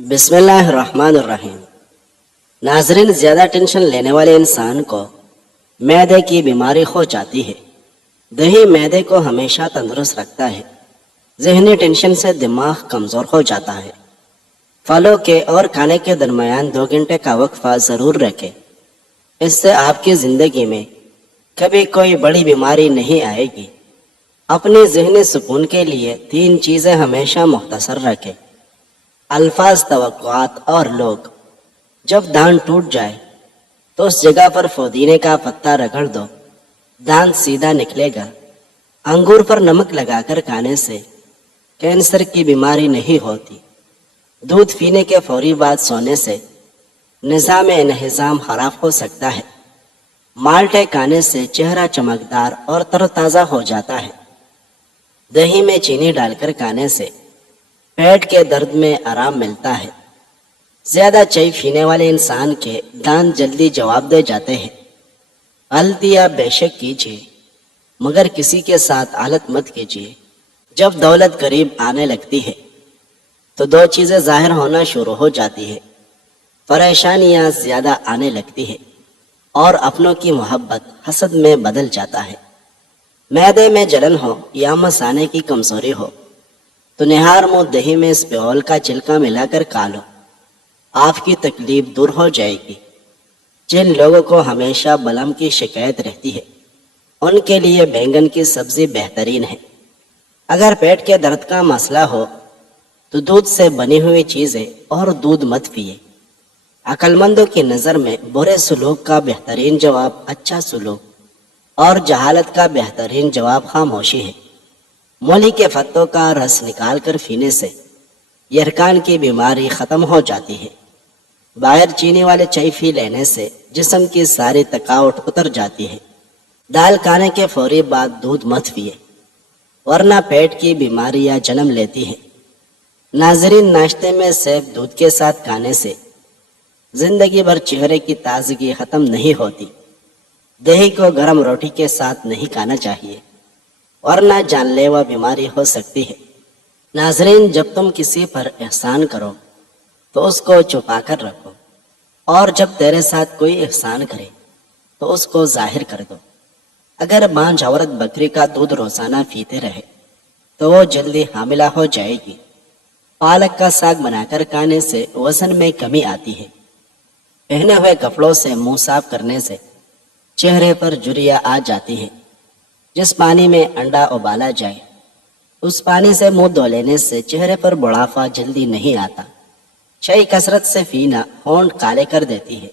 बिस्मिल्लाहिर्रहमानिर्रहीम। नाजरीन, ज़्यादा टेंशन लेने वाले इंसान को मैदे की बीमारी हो जाती है। दही मैदे को हमेशा तंदुरुस्त रखता है। जहनी टेंशन से दिमाग कमज़ोर हो जाता है। फलों के और खाने के दरमियान 2 घंटे का वक्फा ज़रूर रखें। इससे आपकी ज़िंदगी में कभी कोई बड़ी बीमारी नहीं आएगी। अपने ज़हनी सुकून के लिए 3 चीज़ें हमेशा मुख्तसर रखें: अल्फाज, तवक्कुआत और लोग। जब दांत टूट जाए तो उस जगह पर पुदीने का पत्ता रगड़ दो, दांत सीधा निकलेगा। अंगूर पर नमक लगाकर खाने से कैंसर की बीमारी नहीं होती। दूध पीने के फौरी बाद सोने से निज़ाम इन्हिज़ाम खराब हो सकता है। माल्टे खाने से चेहरा चमकदार और तरोताज़ा हो जाता है। दही में चीनी डालकर खाने से पेट के दर्द में आराम मिलता है। ज़्यादा चाय पीने वाले इंसान के दांत जल्दी जवाब दे जाते हैं। गलतियाँ बेशक कीजिए, मगर किसी के साथ आलत मत कीजिए। जब दौलत करीब आने लगती है तो 2 चीज़ें ज़ाहिर होना शुरू हो जाती है: परेशानियाँ ज़्यादा आने लगती है और अपनों की मोहब्बत हसद में बदल जाता है। मैदे में जलन हो या मसाने की कमज़ोरी हो तो निहार मुँह दही में स्प्योल का छिलका मिलाकर खा लो, आपकी तकलीफ दूर हो जाएगी। जिन लोगों को हमेशा बलम की शिकायत रहती है, उनके लिए बैंगन की सब्ज़ी बेहतरीन है। अगर पेट के दर्द का मसला हो तो दूध से बनी हुई चीज़ें और दूध मत पिए। अक्लमंदों की नज़र में बुरे सलूक का बेहतरीन जवाब अच्छा सलूक और जहालत का बेहतरीन जवाब खामोशी है। मूली के पत्तों का रस निकाल कर पीने से यरकान की बीमारी ख़त्म हो जाती है। बाहर चीनी वाले चाय पी लेने से जिस्म की सारी थकावट उतर जाती है। दाल खाने के फौरी बाद दूध मत पिए, वरना पेट की बीमारियां जन्म लेती हैं। नाजरीन, नाश्ते में सेब दूध के साथ खाने से जिंदगी भर चेहरे की ताजगी ख़त्म नहीं होती। दही को गर्म रोटी के साथ नहीं खाना चाहिए, वरना जानलेवा बीमारी हो सकती है। नाजरीन, जब तुम किसी पर एहसान करो तो उसको छुपा कर रखो, और जब तेरे साथ कोई एहसान करे तो उसको जाहिर कर दो। अगर बांझ औरत बकरी का दूध रोजाना पीते रहे तो वो जल्दी हामिला हो जाएगी। पालक का साग बनाकर खाने से वजन में कमी आती है। पहने हुए कपड़ों से मुंह साफ करने से चेहरे पर झुर्रियां आ जाती है। जिस पानी में अंडा उबाला जाए उस पानी से मुंह धो लेने से चेहरे पर बुढ़ापा जल्दी नहीं आता। चाय कसरत से पीना होंठ काले कर देती है।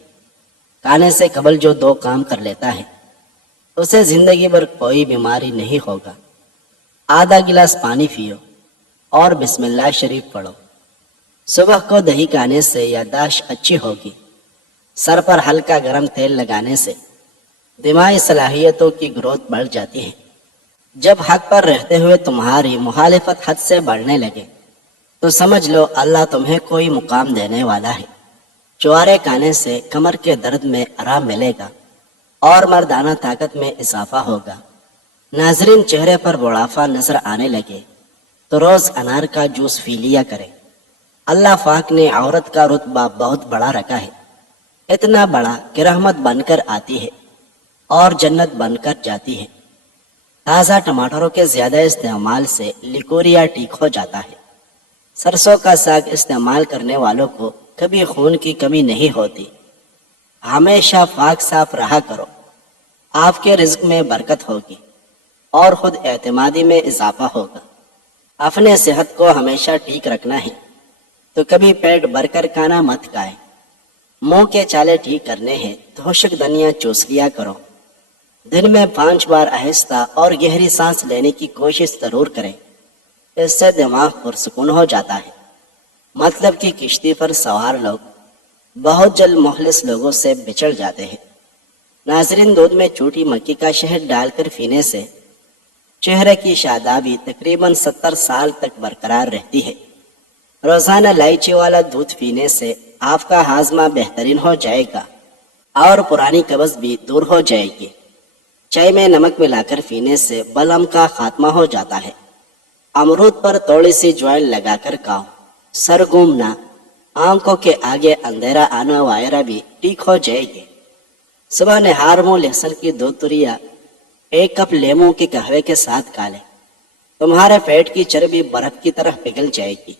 खाने से कबल जो 2 काम कर लेता है उसे जिंदगी भर कोई बीमारी नहीं होगा। आधा गिलास पानी पियो और बिस्मिल्लाह शरीफ पढ़ो। सुबह को दही खाने से याददाश्त अच्छी होगी। सर पर हल्का गर्म तेल लगाने से दिमागी सलाहियतों की ग्रोथ बढ़ जाती है। जब हक पर रहते हुए तुम्हारी मुखालिफत हद से बढ़ने लगे तो समझ लो अल्लाह तुम्हें कोई मुकाम देने वाला है। ज्वारे खाने से कमर के दर्द में आराम मिलेगा और मर्दाना ताकत में इजाफा होगा। नाजरीन, चेहरे पर बुढ़ापा नजर आने लगे तो रोज अनार का जूस पी लिया करें। अल्लाह पाक ने औरत का रुतबा बहुत बड़ा रखा है, इतना बड़ा कि रहमत बनकर आती है और जन्नत बनकर जाती है। ताज़ा टमाटरों के ज़्यादा इस्तेमाल से लिकोरिया ठीक हो जाता है। सरसों का साग इस्तेमाल करने वालों को कभी खून की कमी नहीं होती। हमेशा पाक साफ रहा करो, आपके रिज्क में बरकत होगी और खुद एतमादी में इजाफा होगा। अपने सेहत को हमेशा ठीक रखना है तो कभी पेट भरकर खाना मत खाएं। मुंह के चाले ठीक करने हैं तो खुशकदनियाँ चूस लिया करो। दिन में 5 बार आहिस्ता और गहरी सांस लेने की कोशिश जरूर करें, इससे दिमाग पुरसुकून हो जाता है। मतलब कि किश्ती पर सवार लोग बहुत जल्द मुखलिस लोगों से बिछड़ जाते हैं। नाजरीन, दूध में छोटी मक्की का शहद डालकर पीने से चेहरे की शादाबी तकरीबन 70 साल तक बरकरार रहती है। रोजाना इलायची वाला दूध पीने से आपका हाजमा बेहतरीन हो जाएगा और पुरानी कब्ज भी दूर हो जाएगी। चाय में नमक मिलाकर पीने से बलम का खात्मा हो जाता है। अमरूद पर थोड़ी सी ज्वाइन लगाकर खाओ। सर घूमना आंखों के आगे अंधेरा आना वायरा भी ठीक हो जाएगी। सुबह निहार मुंह लहसुन की 2 तुरिया 1 कप लेमू के कहवे के साथ खा लें। तुम्हारे पेट की चर्बी बर्फ की तरह पिघल जाएगी।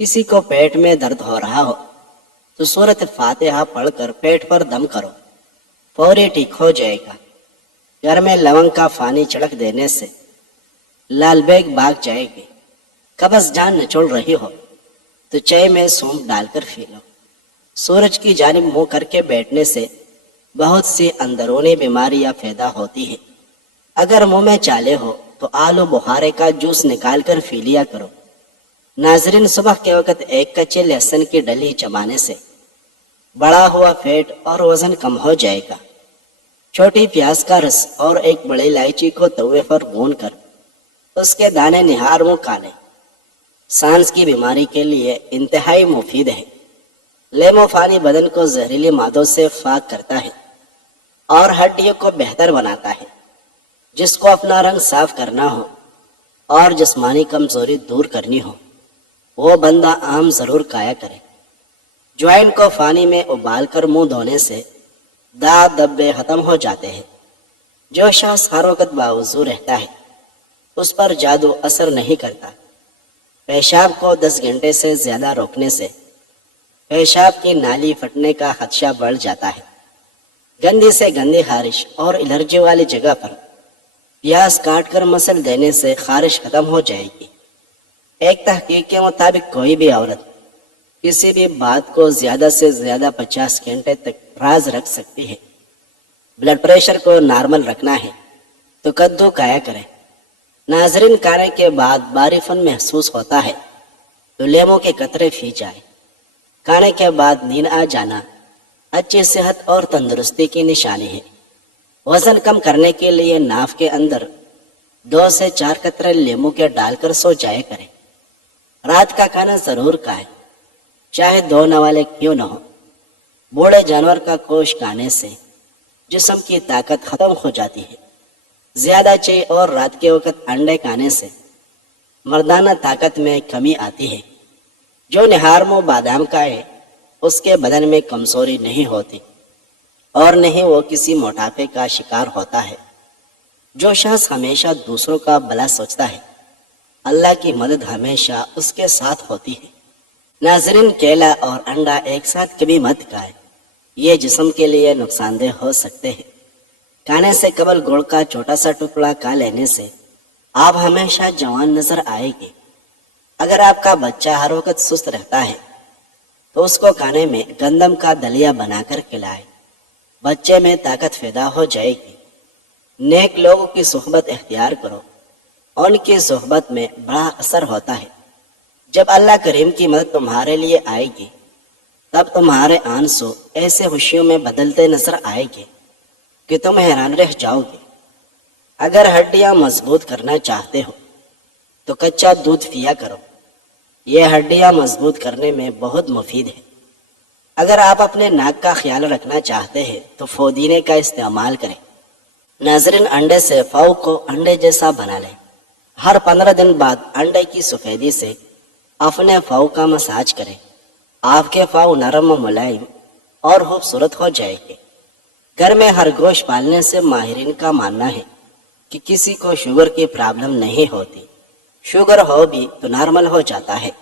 किसी को पेट में दर्द हो रहा हो तो सूरत फातिहा पढ़कर पेट पर दम करो, फौरी ठीक हो जाएगा। घर में लवंग का पानी छिड़क देने से लालबेग भाग जाएगी। कब्ज जान निचोड़ रही हो तो चाय में सौंफ डालकर पी लो। सूरज की जानिब मुंह करके बैठने से बहुत सी अंदरूनी बीमारियां पैदा होती है। अगर मुंह में चाले हो तो आलू बुखारे का जूस निकाल कर पी लिया करो। नाजरीन, सुबह के वक्त 1 कच्चे लहसुन की डली चबाने से बड़ा हुआ पेट और वजन कम हो जाएगा। छोटी प्याज का रस और 1 बड़ी इलायची को तवे पर भूनकर उसके दाने निहार मुंह खा लें। सांस की बीमारी के लिए इंतहाई मुफीद है। लेमो पानी बदन को जहरीली मादों से पाक करता है और हड्डियों को बेहतर बनाता है। जिसको अपना रंग साफ करना हो और जिस्मानी कमजोरी दूर करनी हो वो बंदा आम जरूर खाया करे। ज्वाइन को पानी में उबालकर मुंह धोने से दांत धब्बे खत्म हो जाते हैं। जो शख्स हर वक्त बावजू रहता है उस पर जादू असर नहीं करता। पेशाब को 10 घंटे से ज्यादा रोकने से पेशाब की नाली फटने का खदशा बढ़ जाता है। गंदी से गंदी खारिश और एलर्जी वाली जगह पर प्याज काट कर मसल देने से खारिश खत्म हो जाएगी। एक तहकीक के मुताबिक कोई भी औरत किसी भी बात को ज्यादा से ज्यादा 50 घंटे तक राज रख सकती है। ब्लड प्रेशर को नॉर्मल रखना है तो कद्दू खाया करें। नाजरीन, खाने के बाद बारीपन महसूस होता है तो लेमू के कतरे पी जाए। खाने के बाद नींद आ जाना अच्छी सेहत और तंदुरुस्ती की निशानी है। वजन कम करने के लिए नाफ के अंदर 2 से 4 कतरे लेमू के डालकर सो जाए करें। रात का खाना जरूर खाएं, चाहे 2 नवाले क्यों न हो। बूढ़े जानवर का गोश्त खाने से जिस्म की ताकत खत्म हो जाती है। ज्यादा चाय और रात के वक्त अंडे खाने से मर्दाना ताकत में कमी आती है। जो निहार मुंह बादाम खाए उसके बदन में कमजोरी नहीं होती और नहीं वो किसी मोटापे का शिकार होता है। जो शख्स हमेशा दूसरों का भला सोचता है अल्लाह की मदद हमेशा उसके साथ होती है। नाजरीन, केला और अंडा एक साथ कभी मत खाएं, ये जिस्म के लिए नुकसानदेह हो सकते हैं। खाने से कबल गुड़ का छोटा सा टुकड़ा खा लेने से आप हमेशा जवान नजर आएगी। अगर आपका बच्चा हर वक्त सुस्त रहता है तो उसको खाने में गंदम का दलिया बनाकर खिलाएं। बच्चे में ताकत पैदा हो जाएगी। नेक लोगों की सोहबत इख्तियार करो, उनकी सोहबत में बड़ा असर होता है। जब अल्लाह करीम की मदद तुम्हारे लिए आएगी तब तुम्हारे आंसू ऐसे खुशियों में बदलते नजर आएंगे कि तुम हैरान रह जाओगे। अगर हड्डियां मजबूत करना चाहते हो तो कच्चा दूध पिया करो, ये हड्डियां मजबूत करने में बहुत मुफीद है। अगर आप अपने नाक का ख्याल रखना चाहते हैं तो पुदीने का इस्तेमाल करें। नाजरीन, अंडे से फाव को अंडे जैसा बना लें। हर 15 दिन बाद अंडे की सफेदी से अपने फाव का मसाज करें। आपके फाव नरम व मुलायम और खूबसूरत हो जाएंगे। घर में खरगोश पालने से माहिरीन का मानना है कि किसी को शुगर की प्रॉब्लम नहीं होती। शुगर हो भी तो नॉर्मल हो जाता है।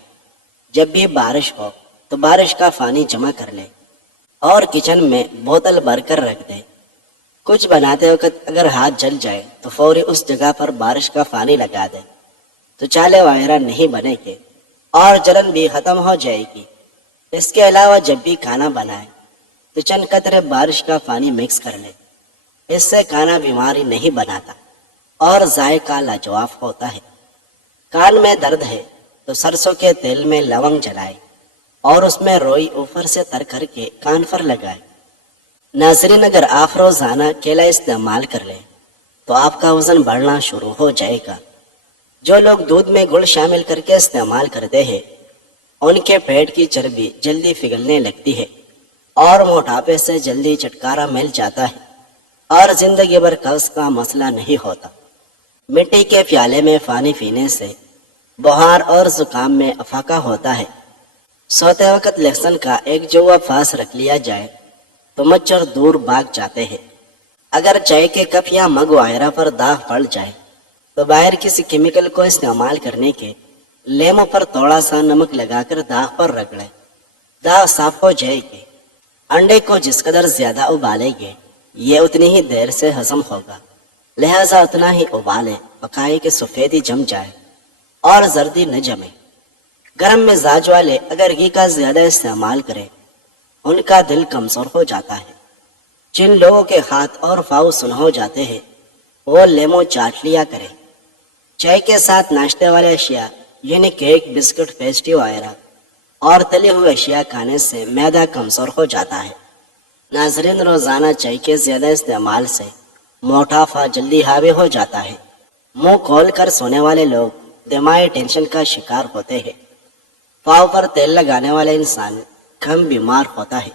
जब भी बारिश हो तो बारिश का पानी जमा कर ले और किचन में बोतल भरकर रख दे। कुछ बनाते वक्त अगर हाथ जल जाए तो फौरी उस जगह पर बारिश का पानी लगा दे तो चाले वगैरह नहीं बनेंगे और जलन भी खत्म हो जाएगी। इसके अलावा जब भी खाना बनाए तो चंद कतरे बारिश का पानी मिक्स कर ले। इससे खाना बीमारी नहीं बनाता और जायका लाजवाब होता है। कान में दर्द है तो सरसों के तेल में लवंग जलाए और उसमें रोई ऊपर से तर करके कान पर लगाए। नाजरीन, अगर आप रोजाना केला इस्तेमाल कर लें तो आपका वजन बढ़ना शुरू हो जाएगा। जो लोग दूध में गुड़ शामिल करके इस्तेमाल करते हैं उनके पेट की चर्बी जल्दी पिघलने लगती है और मोटापे से जल्दी छुटकारा मिल जाता है और जिंदगी भर कब्ज का मसला नहीं होता। मिट्टी के प्याले में पानी पीने से बुखार और जुकाम में अफाका होता है। सोते वक्त लहसुन का एक जौवा फास रख लिया जाए तो मच्छर दूर भाग जाते हैं। अगर चाय के कप या मग वगैरह पर दाग पड़ जाए तो बाहर किसी केमिकल को इस्तेमाल करने के लेमों पर थोड़ा सा नमक लगाकर दाग पर रगड़े, दाग साफ हो जाएगी। अंडे को जिस कदर ज्यादा उबालेंगे ये उतनी ही देर से हजम होगा, लिहाजा उतना ही उबालें पकाए कि सफेदी जम जाए और जर्दी न जमे। गर्म मिजाज वाले अगर घी का ज्यादा इस्तेमाल करें उनका दिल कमजोर हो जाता है। जिन लोगों के हाथ और पाँव सुन हो जाते हैं वो लेमो चाट लिया करें। चाय के साथ नाश्ते वाले अशिया यानी केक, बिस्कुट, पेस्ट्री वगैरह और तली हुई अशिया खाने से मैदा कमजोर हो जाता है। नाजरीन, रोजाना चाय के ज्यादा इस्तेमाल से मोटापा जल्दी हावी हो जाता है। मुंह खोल कर सोने वाले लोग दिमागी टेंशन का शिकार होते हैं। पाँव पर तेल लगाने वाले इंसान कम बीमार होता है।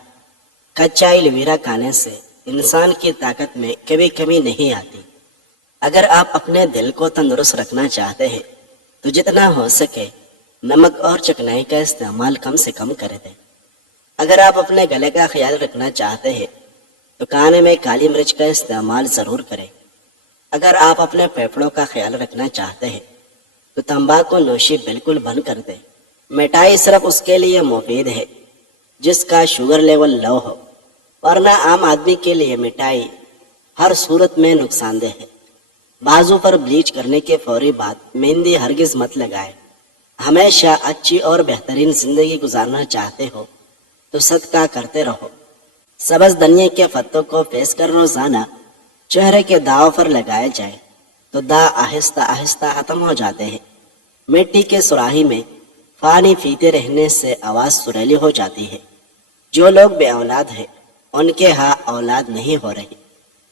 कच्चा एलोवेरा खाने से इंसान की ताकत में कभी कमी नहीं आती। अगर आप अपने दिल को तंदुरुस्त रखना चाहते हैं तो जितना हो सके नमक और चिकनाई का इस्तेमाल कम से कम कर दें। अगर आप अपने गले का ख्याल रखना चाहते हैं तो खाने में काली मिर्च का इस्तेमाल ज़रूर करें। अगर आप अपने फेफड़ों का ख्याल रखना चाहते हैं तो तंबाकू नोशी बिल्कुल बंद कर दें। मिठाई सिर्फ उसके लिए मुफीद है जिसका शुगर लेवल लो हो, वरना आम आदमी के लिए मिठाई हर सूरत में नुकसानदेह है। बाजू पर ब्लीच करने के फौरी बाद मेहंदी हरगिज मत लगाए। हमेशा अच्छी और बेहतरीन जिंदगी गुजारना चाहते हो तो सदका करते रहो। सब्ज धनिया के पत्तों को पीस कर रोजाना चेहरे के दाव पर लगाया जाए तो दाग आहिस्ता आहिस्ता खत्म हो जाते हैं। मिट्टी के सुराही में पानी पीते रहने से आवाज सुरीली हो जाती है। जो लोग बे औलाद हैं उनके यहाँ औलाद नहीं हो रही,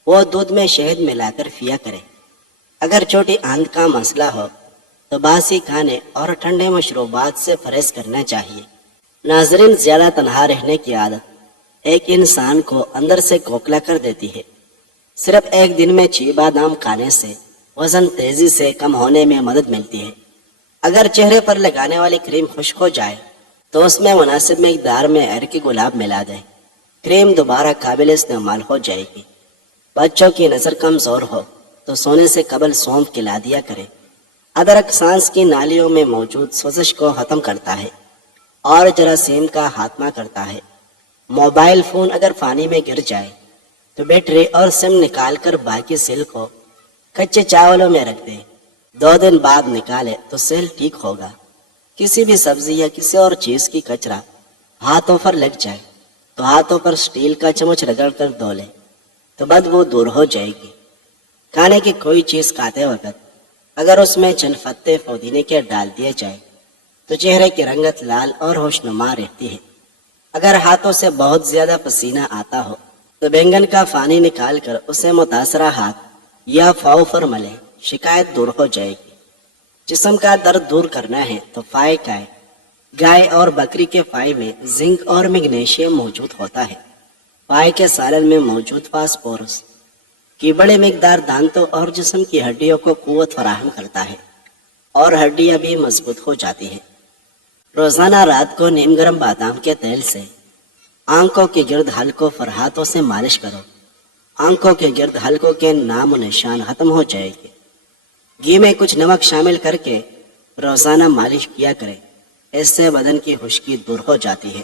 वो दूध में शहद मिलाकर पिया करें। अगर छोटी आंत का मसला हो तो बासी खाने और ठंडे मशरूबात से परहेज करना चाहिए। नाजरीन, ज्यादा तन्हा रहने की आदत एक इंसान को अंदर से खोखला कर देती है। सिर्फ एक दिन में 6 बादाम खाने से वजन तेजी से कम होने में मदद मिलती है। अगर चेहरे पर लगाने वाली क्रीम खुश्क हो जाए तो उसमें मुनासिब मिकदार में अरक की गुलाब मिला दें। क्रीम दोबारा काबिल इस्तेमाल हो जाएगी। बच्चों की नज़र कमज़ोर हो तो सोने से कबल सौंफ खिला दिया करें। अदरक सांस की नालियों में मौजूद सोजिश को ख़त्म करता है और जरासीम का खात्मा करता है। मोबाइल फ़ोन अगर पानी में गिर जाए तो बैटरी और सिम निकाल कर बाकी सेल को कच्चे चावलों में रख दें। 2 दिन बाद निकाले तो सेल ठीक होगा। किसी भी सब्जी या किसी और चीज़ की कचरा हाथों पर लग जाए तो हाथों पर स्टील का चम्मच रगड़ कर धो ले तो बदबू दूर हो जाएगी। खाने की कोई चीज़ खाते वक्त अगर उसमें चंद पत्ते पुदीने के डाल दिए जाए तो चेहरे की रंगत लाल और होशनुमा रहती है। अगर हाथों से बहुत ज्यादा पसीना आता हो तो बैंगन का पानी निकाल कर उसे मुतासरा हाथ या पाँव पर मले, शिकायत दूर हो जाएगी। जिस्म का दर्द दूर करना है तो फाय खाएं। गाय और बकरी के फाय में जिंक और मैग्नीशियम मौजूद होता है। फाय के सालन में मौजूद फास्फोरस की बड़ी मिकदार दांतों और जिस्म की हड्डियों को कुव्वत फराहम करता है और हड्डियां भी मजबूत हो जाती है। रोजाना रात को नीम गर्म बादाम के तेल से आंखों के गिर्द हल्कों पर हाथों से मालिश करो। आंखों के गिर्द हल्कों के नाम निशान खत्म हो जाएंगे। घी में कुछ नमक शामिल करके रोजाना मालिश किया करें, इससे बदन की खुश्की दूर हो जाती है।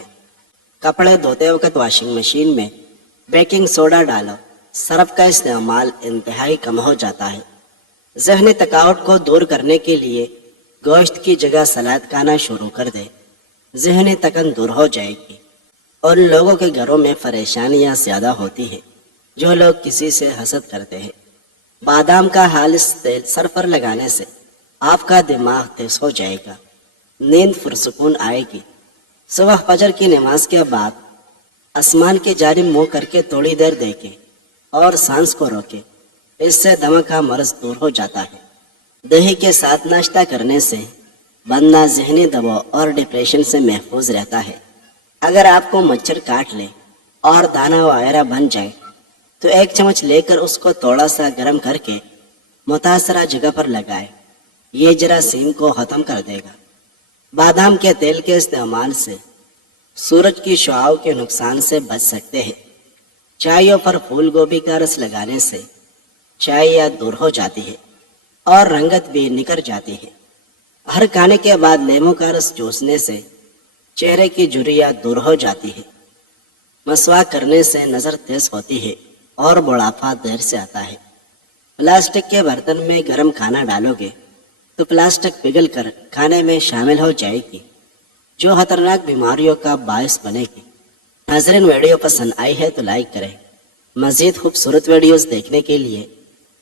कपड़े धोते वक्त वॉशिंग मशीन में बेकिंग सोडा डालो, सर्फ का इस्तेमाल इंतहाई कम हो जाता है। ज़हनी थकावट को दूर करने के लिए गोश्त की जगह सलाद खाना शुरू कर दे, ज़हनी थकन दूर हो जाएगी। और लोगों के घरों में परेशानियां ज्यादा होती है जो लोग किसी से हसद करते हैं। बादाम का खालिस तेल सर पर लगाने से आपका दिमाग तेज हो जाएगा, नींद पुरसुकून आएगी। सुबह फजर की नमाज के बाद आसमान की जानिब मुंह करके थोड़ी देर देखें और सांस को रोके, इससे दमा का मर्ज दूर हो जाता है। दही के साथ नाश्ता करने से बंदा जहनी दबाव और डिप्रेशन से महफूज रहता है। अगर आपको मच्छर काट ले और दाना वगैरह बन जाए तो 1 चम्मच लेकर उसको थोड़ा सा गर्म करके मुतासरा जगह पर लगाए, ये जरासीम को ख़त्म कर देगा। बादाम के तेल के इस्तेमाल से सूरज की शुआओं के नुकसान से बच सकते हैं। चायों पर फूल गोभी का रस लगाने से चाय याद दूर हो जाती है और रंगत भी निखर जाती है। हर खाने के बाद लेमू का रस चूसने से चेहरे की झुर्रियाँ दूर हो जाती है। मसवाक करने से नज़र तेज होती है और बुढ़ापा देर से आता है। प्लास्टिक के बर्तन में गर्म खाना डालोगे तो प्लास्टिक पिघल कर खाने में शामिल हो जाएगी, जो खतरनाक बीमारियों का बायस बनेगी। नाज़रीन, वीडियो पसंद आई है तो लाइक करें। मज़ीद खूबसूरत वीडियोस देखने के लिए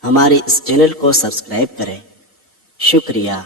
हमारे इस चैनल को सब्सक्राइब करें। शुक्रिया।